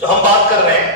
तो हम बात कर रहे हैं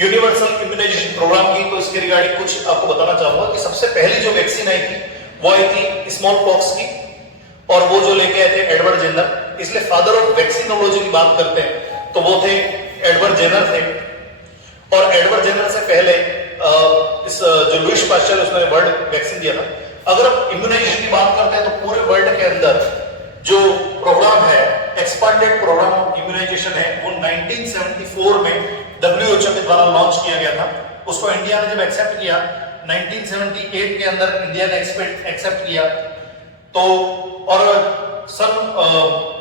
यूनिवर्सल इम्यूनाइजेशन प्रोग्राम की, तो इसके रिगार्डिंग कुछ आपको बताना चाहूंगा कि सबसे पहली जो वैक्सीन आई थी वो आई थी स्मॉल पॉक्स की, और वो जो लेके आए थे एडवर्ड जेनर। इसलिए फादर ऑफ वैक्सीनोलॉजी की बात करते हैं तो वो थे एडवर्ड जेनर थे। और एडवर्ड जेनर से पहले इस जो लुईस पास्चर उसने वर्ल्ड वैक्सीन दिया था। अगर हम इम्यूनाइजेशन की बात करते हैं तो पूरे वर्ल्ड के अंदर जो प्रोग्राम है, एक्सपांडेड प्रोग्राम ऑफ इम्यूनाइजेशन है, वो 1974 में WHO के द्वारा लॉन्च किया गया था। उसको इंडिया ने जब एक्सेप्ट किया 1978 के अंदर इंडिया ने एक्सेप्ट किया, तो और सन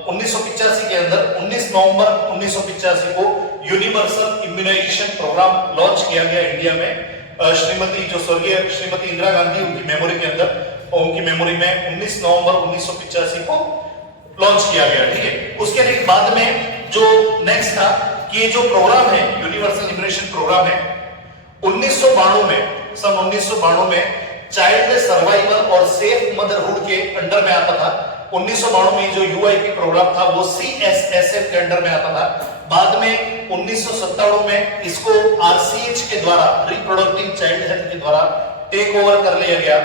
1985 के अंदर 19 नवंबर 1985 को यूनिवर्सल इम्यूनाइजेशन प्रोग्राम लॉन्च किया गया इंडिया में। श्रीमती जो स्वर्गीय श्रीमती इंदिरा गांधी उनकी मेमोरी के अंदर, उनकी मेमोरी में 19 नवंबर 1985 को लॉन्च किया गया। ठीक है, उसके बाद में जो नेक्स्ट था कि ये जो प्रोग्राम है यूनिवर्सल इम्यूनाइजेशन प्रोग्राम है 1992 में, सन 1992 में चाइल्ड सर्वाइवल और सेफ मदरहुड के अंडर में आता था। 1992 में जो यूआईपी प्रोग्राम था वो CSSF के अंडर में आता था। बाद में 1997 में इसको RCH के द्वारा, रिप्रोडक्टिव चाइल्ड हेल्थ के द्वारा टेक ओवर कर लिया गया।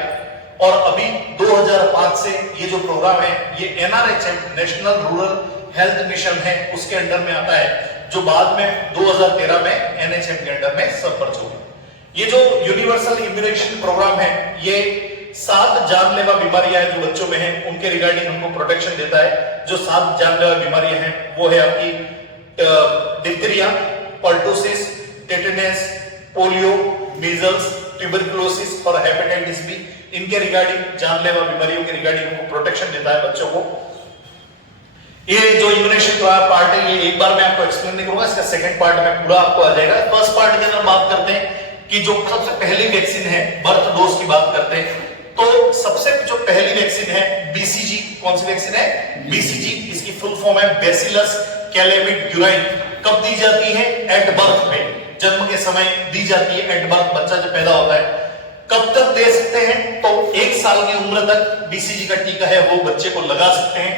और अभी 2005 से ये जो प्रोग्राम है ये NRHM, national rural health mission है, उसके अंडर में आता है, जो बाद में 2013 में NHM के अंडर में सबमर्ज हो गया। ये जो यूनिवर्सल इम्यूनाइजेशन प्रोग्राम है ये 7 जानलेवा बीमारियां जो बच्चों में हैं उनके रिगार्डिंग हमको प्रोटेक्शन देता है। जो 7 जानलेवा बीमारियां हैं वो है आपकी diphtheria, pertussis, tetanus, polio, measles, tuberculosis और हेपेटाइटिस बी। इनके रिगार्डिंग, जानलेवा बीमारियों के रिगार्डिंग हमको प्रोटेक्शन देता है बच्चों को। ये जो इम्यूनेशन पार्ट है ये एक बार मैं आपको एक्सप्लेन नहीं करूंगा, इसका सेकंड पार्ट में पूरा आपको आ जाएगा। फर्स्ट पार्ट के अंदर बात करते हैं कि जो सबसे पहली वैक्सीन है, बर्थ डोज की बात करते हैं, तो सबसे जो पहली वैक्सीन है BCG। कौन सी वैक्सीन है? BCG। इसकी फुल फॉर्म है बैसिलस कैलेविड-यूराइन। कब दी जाती है? एट बर्थ में, जन्म के समय दी जाती है। एट बर्थ, बच्चा जब पैदा होता है। कब तक दे सकते हैं? तो 1 साल की उम्र तक BCG का टीका है वो बच्चे को लगा सकते हैं।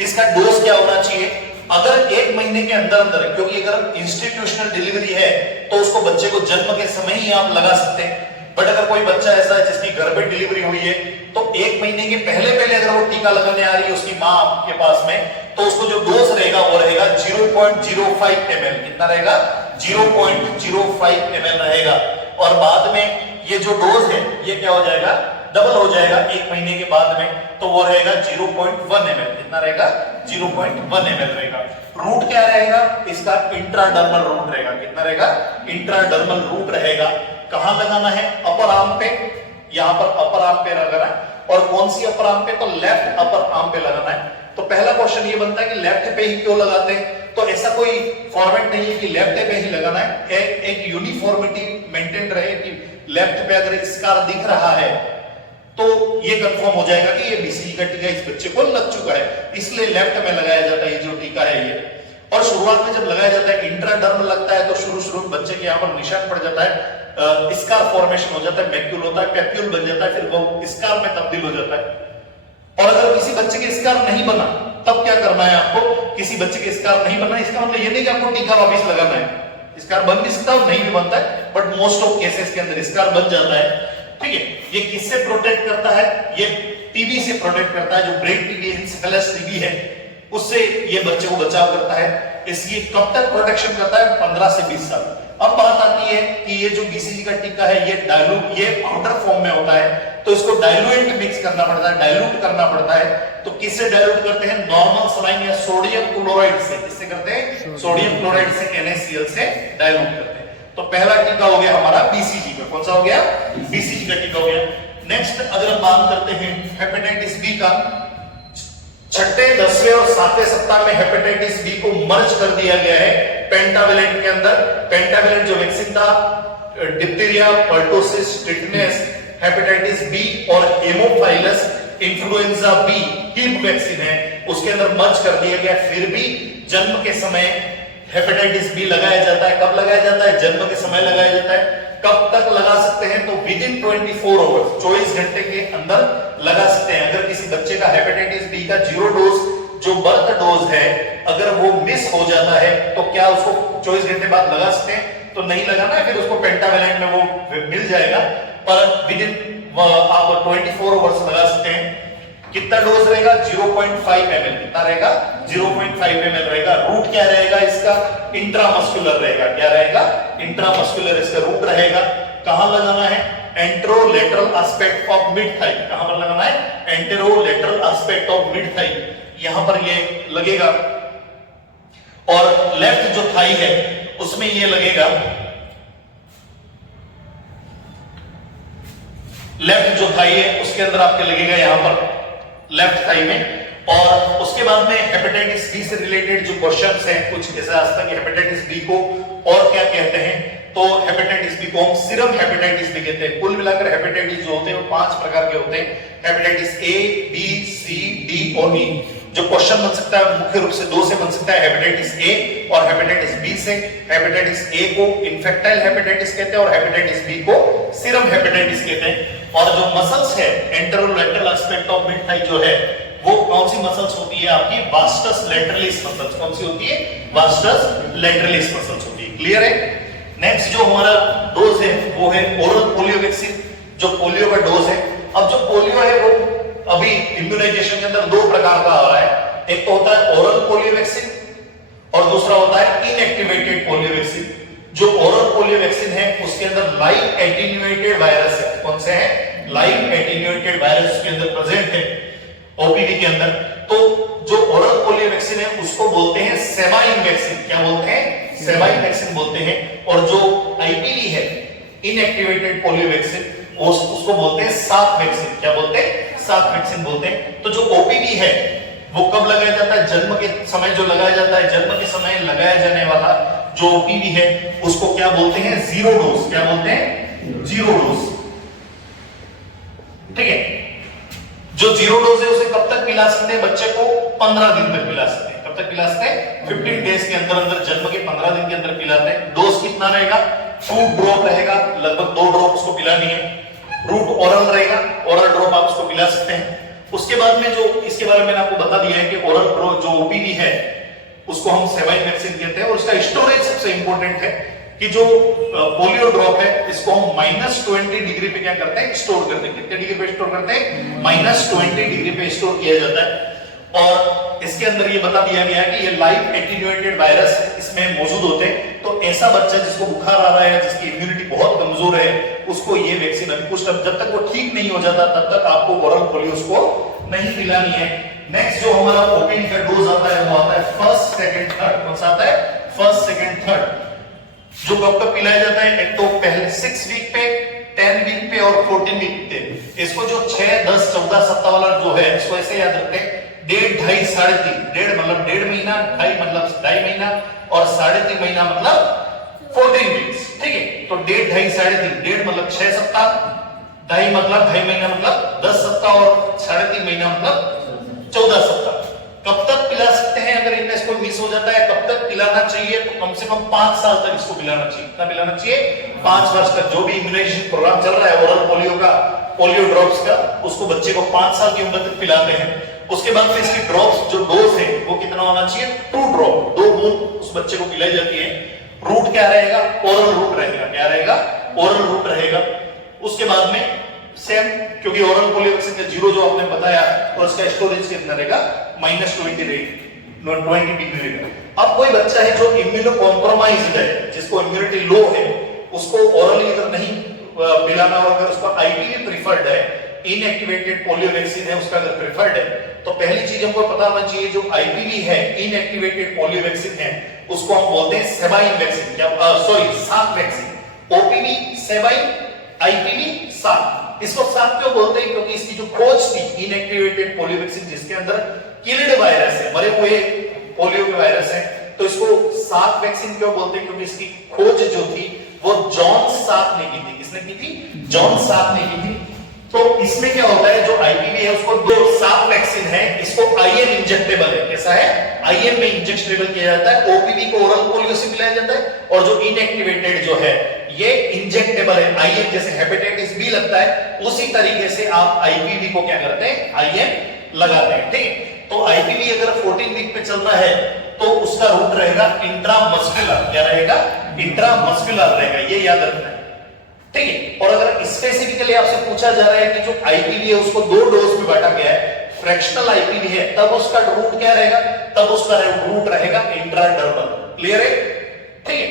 इसका डोज क्या होना चाहिए? अगर 1 महीने के अंदर अंदर, क्योंकि अगर इंस्टीट्यूशनल डिलीवरी है तो उसको बच्चे को जन्म के समय ही आप लगा सकते हैं। बट अगर कोई बच्चा ऐसा है जिसकी घर पे डिलीवरी हुई है तो 1 महीने के पहले अगर वो टीका लगाने आ रही है उसकी मां के पास में, तो उसको जो डोज रहेगा वो रहेगा 0.05 ml। कितना रहेगा? 0.05 ml रहेगा। और बाद में ये जो डोज है ये क्या हो जाएगा? डबल हो जाएगा 1 महीने के बाद में, तो वो रहेगा 0.1 ml। कितना रहेगा? 0.1 ml रहेगा। रूट क्या रहेगा इसका? इंट्राडर्मल रूट रहेगा। कितना रहेगा? इंट्राडर्मल रूट रहेगा। कहां लगाना है? अपर आर्म पे। यहां पर अपर आर्म पे लगाना है। और कौन सी अपर आर्म पे? तो लेफ्ट अपर आर्म पे लगाना है। तो पहला क्वेश्चन ये बनता है कि लेफ्ट पे ही क्यों लगाते हैं? तो ऐसा कोई फॉर्मेट नहीं है कि लेफ्ट पे ही लगाना है। एक यूनिफॉर्मिटी मेंटेन रहे कि लेफ्ट पे अगर स्कार दिख रहा है तो ये कंफर्म हो जाएगा कि ये BCG का टीका इस बच्चे को लग चुका है, इसलिए लेफ्ट में लगाया जाता है ये जो टीका है ये। और शुरुआत में जब लगाया जाता है इंट्राडर्म लगता है तो शुरू में बच्चे के यहाँ पर निशान पड़ जाता है, स्कार फॉर्मेशन हो जाता है, मैक्यूल होता है, पैप्यूल बन जाता है, फिर वो स्कार में तब्दील हो जाता है। और अगर किसी बच्चे के स्कार नहीं बना तब क्या करना है आपको? किसी बच्चे के स्कार नहीं बना इसका मतलब ये नहीं कि आपको टीका वापस लगाना है। स्कार बन भी सकता है और नहीं भी बनता है, बट मोस्ट ऑफ केसेस के अंदर स्कार बन जाता है। ठीक है, ये किससे प्रोटेक्ट करता है? ये टीबी से प्रोटेक्ट करता है, जो ब्रेन टीबी, एन्सेफेलस टीबी है, उससे ये बच्चे को बचाव करता है। इसकी कब तक प्रोटेक्शन करता है? 15 से 20 साल। अब बात आती है कि ये जो BCG का टीका है ये पाउडर फॉर्म में होता है, तो इसको डाइल्यूएंट मिक्स करना पड़ता है, डाइल्यूट करना पड़ता है। तो किससे डाइल्यूट करते हैं? नॉर्मल सलाइन या सोडियम क्लोराइड से। किससे करते हैं? सोडियम क्लोराइड से, NaCl से डाइल्यूट करते हैं। तो पहला टीका हो गया हमारा BCG का। कौन सा हो गया? BCG का टीका हो गया। नेक्स्ट अगर हम बात करते हैं हेपेटाइटिस बी का, 6ठे, 10वें और 7वें सप्ताह में हेपेटाइटिस बी को मर्ज कर दिया गया है पेंटावेलेंट के अंदर। पेंटावेलेंट जो वैक्सीन था diphtheria, pertussis, tetanus, hepatitis B और haemophilus influenza B Hib vaccine है, उसके अंदर मर्ज कर दिया गया। फिर भी जन्म के समय हेपेटाइटिस बी लगाया जाता है। कब लगाया जाता है? जन्म के समय लगाया जाता है। कब तक लगा सकते हैं? तो विद इन 24 आवर्स, 24 घंटे के अंदर लगा सकते हैं। अगर किसी बच्चे का हेपेटाइटिस बी का 0 डोज जो बर्थ डोज है अगर वो मिस हो जाता है तो क्या उसको 24 घंटे बाद लगा सकते हैं? तो नहीं लगाना है, फिर उसको पेंटावेलेंट में वो मिल जाएगा, पर विद इन आप 24 आवर्स लगा सकते हैं। कितना डोज रहेगा? 0.5 ml। कितना रहेगा? 0.5 ml रहेगा। रूट क्या रहेगा इसका? इंट्रामस्कुलर रहेगा। क्या रहेगा? इंट्रामस्कुलर इसका रूट रहेगा। कहां लगाना है? Anterolateral aspect of mid thigh. कहां पर लगाना है? Anterolateral aspect of mid thigh, यहां पर ये लगेगा। और लेफ्ट जो थाई है उसमें ये लगेगा, लेफ्ट जो थाई है उसके अंदर आपके लगेगा यहां पर लेफ्ट थाई में। और उसके बाद में हेपेटाइटिस बी से रिलेटेड जो क्वेश्चंस हैं कुछ ऐसा आज तक, हेपेटाइटिस बी को और क्या कहते हैं? तो हेपेटाइटिस बी को हम सीरम हेपेटाइटिस बी कहते हैं। कुल मिलाकर हेपेटाइटिस जो होते हैं वो 5 प्रकार के होते हैं, hepatitis A, B, C, D और ई। जो क्वेश्चन बन सकता है मुख्य रूप से 2 से बन सकता है, हेपेटाइटिस ए और हेपेटाइटिस बी से। हेपेटाइटिस ए को इन्फेक्टाइल हेपेटाइटिस कहते हैं और हेपेटाइटिस बी को सीरम हेपेटाइटिस कहते हैं। और जो मसल्स है anterolateral aspect of mid thigh जो है वो कौन सी मसल्स होती है आपकी? Vastus lateralis muscles. कौन सी होती है? वास्टस लैटरलिस मसल्स होती है। क्लियर है? नेक्स्ट जो हमारा डोज है वो है ओरल पोलियो वैक्सीन, जो पोलियो का डोज है। अब जो पोलियो है वो अभी इम्यूनाइजेशन के अंदर 2 प्रकार का आ रहा है। एक तो होता है ओरल पोलियो वैक्सीन और दूसरा होता है इनएक्टिवेटेड पोलियो वैक्सीन। जो ओरल पोलियो वैक्सीन है उसके अंदर लाइव एटेन्युएटेड वायरस है। कौन से है? लाइव एटेन्युएटेड वायरस उसके अंदर प्रेजेंट है ओपीवी के अंदर। तो जो ओरल पोलियो वैक्सीन है उसको बोलते हैं सेवाइन वैक्सीन। क्या बोलते हैं? सेवाइन वैक्सीन बोलते हैं। और जो आईपीवी है इनएक्टिवेटेड पोलियो वैक्सीन उसको बोलते हैं साफ वैक्सीन। क्या बोलते हैं? साफ वैक्सीन बोलते हैं। तो जो ओपीवी है वो कब लगाया जाता है? जन्म के समय जो लगाया जाता है, जन्म के समय लगाया जाने वाला जो ओपीवी है उसको क्या बोलते हैं? Zero dose. क्या बोलते हैं? Zero dose. ठीक है। जो जीरो डोज है उसे कब तक पिला सकते हैं बच्चे को? 15 दिन तक पिला सकते हैं। कब तक पिला सकते हैं? 15 डेज के अंदर अंदर, जन्म के 15 दिन के अंदर पिलाते हैं। डोज कितना रहेगा? 2 ड्रॉप रहेगा, लगभग 2 ड्रॉप उसको पिलानी है। रूट ओरल रहेगा, ओरल ड्रॉप आप उसको पिला सकते हैं। उसके बाद में जो इसके बारे में मैंने आपको बता दिया है कि ओरल ड्रॉप जो ओपीवी है उसको हम सेवाइन वैक्सीन कहते हैं। और इसका स्टोरेज सबसे इंपॉर्टेंट है कि जो पोलियो ड्रॉप है इसको हम -20 डिग्री पे क्या करते हैं? स्टोर करते हैं। कितने डिग्री पे स्टोर करते हैं? -20 डिग्री पे स्टोर किया जाता है। और इसके अंदर ये बता दिया गया है कि ये लाइव एटेन्युएटेड वायरस इसमें मौजूद होते हैं। तो ऐसा बच्चा जिसको बुखार आ रहा है, जिसकी इम्यूनिटी बहुत कमजोर है, उसको ये वैक्सीन अभी कुछ जब तक वो ठीक नहीं हो जाता तब तक आपको ओरल पोलियो उसको नहीं पिलानी है। नेक्स्ट जो हमारा ओपीवी का डोज आता है वो आता है फर्स्ट, सेकंड, थर्ड। कौन सा आता है? First, second, third. जो कब कब पिलाया जाता है? एक तो पहले 6 वीक पे, 10 वीक पे और 14 वीक पे। इसको जो 6, 10, 14 सप्ताह वाला जो है इसको ऐसे याद रखते हैं, 1.5, 2.5, 3.5। 1.5 मतलब 1.5 महीना, 2.5 मतलब 2.5 महीना और 3.5 महीना मतलब 14 वीक्स। ठीक है। तो 1.5, 2.5, 3.5। 1.5 मतलब 6 सप्ताह, 2.5 मतलब 2.5 महीना मतलब 10 सप्ताह और 3.5 महीना मतलब 14 सप्ताह। कब तक पिला सकते हैं? अगर इनमें इसको मिस हो जाता है कब तक पिलाना चाहिए? तो कम से कम 5 साल तक इसको पिलाना चाहिए। कितना पिलाना चाहिए? 5 वर्ष तक। जो भी इम्यूनाइजेशन प्रोग्राम चल रहा है ओरल पोलियो का, पोलियो ड्रॉप्स का, उसको बच्चे को 5 साल की उम्र तक पिलाते हैं। उसके बाद में इसकी ड्रॉप्स जो डोज है वो कितना होना चाहिए? 2 ड्रॉप, 2 बूंद उस बच्चे को पिलाई जाती है। रूट क्या रहेगा? ओरल रूट रहेगा। क्या रहेगा? ओरल रूट रहेगा। उसके बाद में सेम, क्योंकि ओरल पोलियो वैक्सीन का जीरो जो आपने बताया और उसका स्टोरेज कितना रहेगा? -20 डिग्री रहेगा। अब कोई बच्चा है जो इम्यूनो कॉम्प्रोमाइज्ड है, जिसको इम्यूनिटी लो है, उसको ओरली अगर नहीं पिलाना और अगर उसका आईपीवी प्रिफर्ड है, इनएक्टिवेटेड पोलियो वैक्सीन है उसका अगर प्रिफर्ड है, तो पहली चीज हमको पता होना चाहिए जो आईपीवी है, इनएक्टिवेटेड पोलियो वैक्सीन है, उसको हम बोलते हैं सेवाइन वैक्सीन। क्या साफ वैक्सीन। ओपीवी सेवाइन, आईपीवी साफ। इसको साफ क्यों बोलते हैं? क्योंकि इसकी जो खोज थी इनएक्टिवेटेड पोलियो वैक्सीन जिसके अंदर किल्ड वायरस है, मरे हुए पोलियो के वायरस है, तो इसको साफ वैक्सीन क्यों बोलते हैं? क्योंकि इसकी खोज जो थी वो जॉन साफ ने की थी। किसने की थी? जॉन साफ ने की थी। तो इसमें क्या होता है, जो आईपीवी है उसको, जो साफ वैक्सीन है इसको आईएम इंजेक्टेबल है। कैसा है? आईएम में इंजेक्टेबल किया जाता है। ओपीवी को ओरल पोलियो से पिलाया जाता है और जो इनएक्टिवेटेड जो है ये इंजेक्टेबल है। आईएम जैसे हेपेटाइटिस बी लगता है उसी तरीके से आप आईपीवी को क्या करते हैं? आईएम लगाते हैं। ठीक है। तो आईपीवी अगर 14 वीक पे चल रहा है तो उसका रूट रहेगा इंट्रामस्कुलर, क्या रहेगा? इंट्रामस्कुलर रहेगा, ये याद रखना है, ठीक है। और अगर स्पेसिफिकली आपसे पूछा जा रहा है कि जो आईपीवी है उसको 2 डोज में बांटा गया है, फ्रैक्शनल आईपीवी है, तब उसका रूट क्या रहेगा? तब उसका रूट रहेगा इंट्राडर्मल। क्लियर है? ठीक है।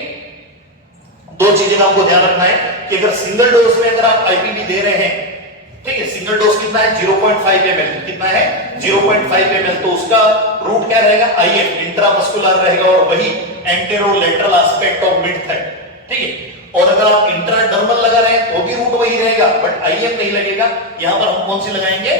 2 चीजें आपको ध्यान रखना है कि अगर सिंगल डोज में अगर आप आईपीवी दे रहे हैं, ठीक है, सिंगल डोज कितना है? 0.5 ml, कितना है? 0.5 ml, तो उसका रूट क्या रहेगा? आईएम, इंट्रामस्कुलर रहेगा, और वही anterolateral aspect of mid thigh, ठीक है। और अगर आप इंट्राडर्मल लगा रहे हैं तो भी रूट वही रहेगा, बट आईएम नहीं लगेगा। यहां पर हम कौन सी लगाएंगे?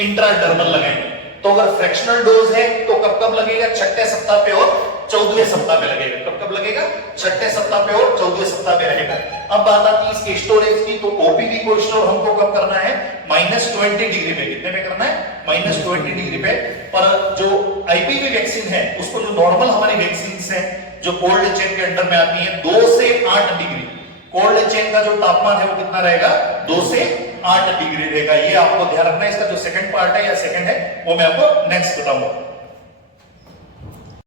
इंट्राडर्मल लगाएंगे। तो अगर फ्रैक्शनल डोज है तो कब कब लगेगा? 6ठे सप्ताह पे और 14वें सप्ताह पे लगेगा। कब कब लगेगा? 6ठे सप्ताह पे और 14वें सप्ताह पे रहेगा। अब बात आती है इसके स्टोरेज की, तो ओपीवी को स्टोर हमको कब करना है? -20 डिग्री पे। कितने पे करना है? -20 डिग्री पे। पर जो आईपीवी वैक्सीन है उसको, जो नॉर्मल हमारी वैक्सीन है जो कोल्ड चेन के अंडर में आती है, 2 से 8 डिग्री कोल्ड चेन का जो तापमान है वो कितना रहेगा? 2 से 8 डिग्री रहेगा। ये आपको ध्यान रखना है। इसका जो सेकंड पार्ट है या सेकंड है वो मैं आपको नेक्स्ट बताऊंगा।